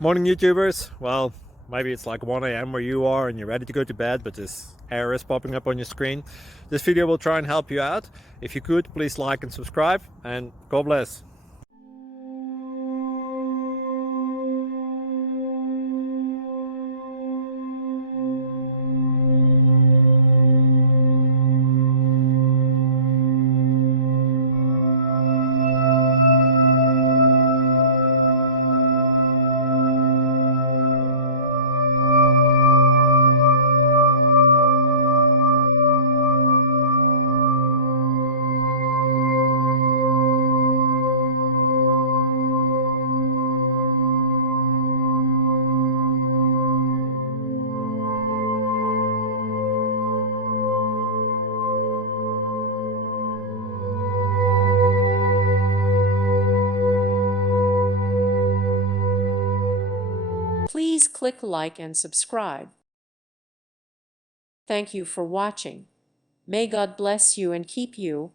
Morning, YouTubers. Well, maybe it's like 1 a.m. where you are and you're ready to go to bed, but this error is popping up on your screen. This video will try and help you out. If you could, please like and subscribe, and God bless. Please click like and subscribe. Thank you for watching. May God bless you and keep you.